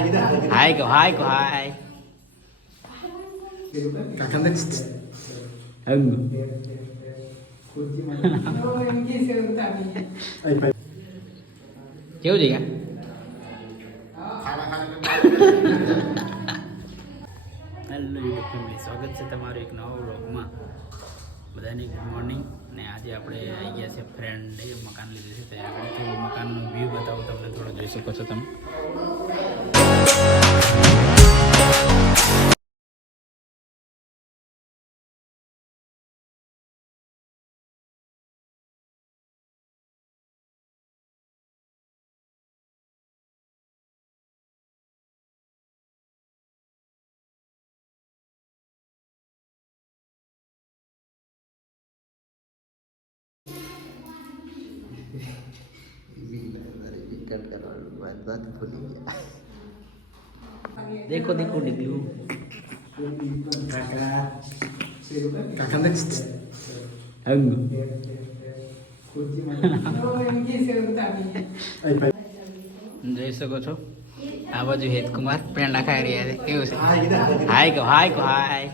હાય કહો હાય કહો હાય કેવું છે હેલો યુટ્યુબ ફેમિલી, સ્વાગત છે તમારું એક નવા વ્લોગમાં. બધાની ગુડ મોર્નિંગ. ને આજે આપણે આવી ગયા છે ફ્રેન્ડે મકાન લીધું છે, ત્યાં આગળ મકાનનો વ્યૂ બતાવું તમને, થોડો જોઈ શકો છો તમે. देखो देखो डिग्लू જોઈ શકો છો આ બાજુ હેતકુમાર પેંડા ખાઈ રહ્યા છે. કેવું છે? હાય કહો હાય કહો હાય.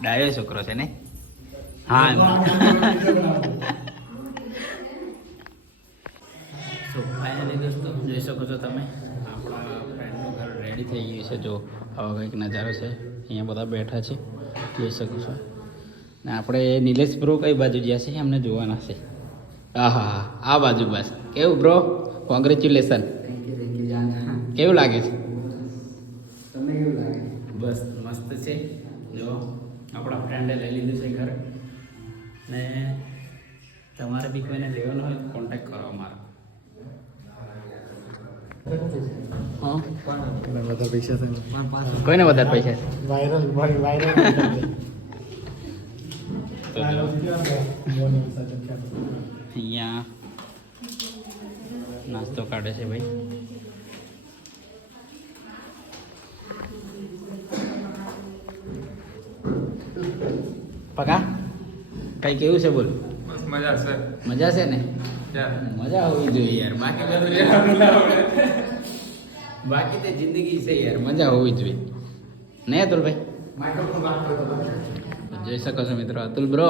ડાયો છોકરો છે ને. હા તો ફાઇનલી દોસ્તો જોઈ શકો છો તમે, આપણા ફ્રેન્ડનું ઘર રેડી થઈ ગયું છે. જો આવો કંઈક નજારો છે, અહીંયા બધા બેઠા છે, જોઈ શકો છો. ને આપણે નિલેશ બ્રો કઈ બાજુ ગયા છે એમને જોવાના છે. હા હા આ બાજુ બસ. કેવું બ્રો? કોંગ્રેચ્યુલેશન. કેવું લાગે છે? તમને કેવું લાગે? બસ મસ્ત છે. જો આપણા ફ્રેન્ડે લઈ લીધું છે ઘર, ને તમારે બી કોઈને લેવાનું હોય તો કોન્ટેક્ટ કરો અમારો. બધા પૈસા છે, કોઈને વધારે પૈસા છે? વાયરલ અહીંયા નાસ્તો કાઢે છે ભાઈ. પકા કઈ કેવું છે બોલ? મજા છે. મજા છે ને? મજા હોવી જોઈએ યાર, બાકી બધું બાકી તો જિંદગી છે યાર, મજા હોવી જોઈએ નહીં અતુલ ભાઈ? જોઈ શકો છો મિત્રો, અતુલ બ્રો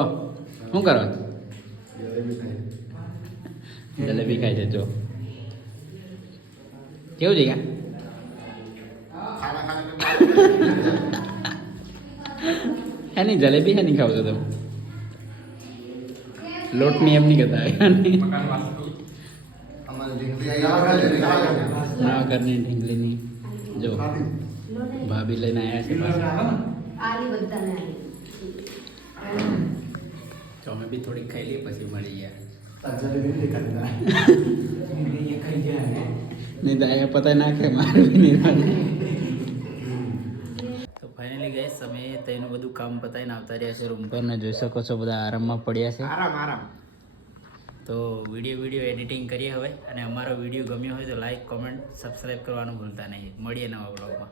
શું કરો? જલેબી ખાય છે. જો કેવું છે હે નહીં જલેબી હે નહીં ખાવ છો તમે? લોટની એમ નહીં કરતા ના કરની ઢીંગલીની. જો ભાભી લઈને આવ્યા છે પાછા. તો અમે બી થોડીક ખાઈ લઈએ પછી મળી ગયા. નહીં તો અહીંયા પતા નાખે મારે બી નહીં. તો ફાઇનલી ગાઈસ અમે તેનું બધું કામ પતાવીને આવતા રહ્યા છે રૂમ પર, ને જોઈ શકો છો બધા આરામમાં પડ્યા છે. આરામ. તો વિડીયો એડિટિંગ કરીએ હવે, અને અમારો વિડીયો ગમ્યો હોય તો લાઈક, કોમેન્ટ, સબસ્ક્રાઈબ કરવાનું ભૂલતા નહીં. મળીએ નવા બ્લોગમાં.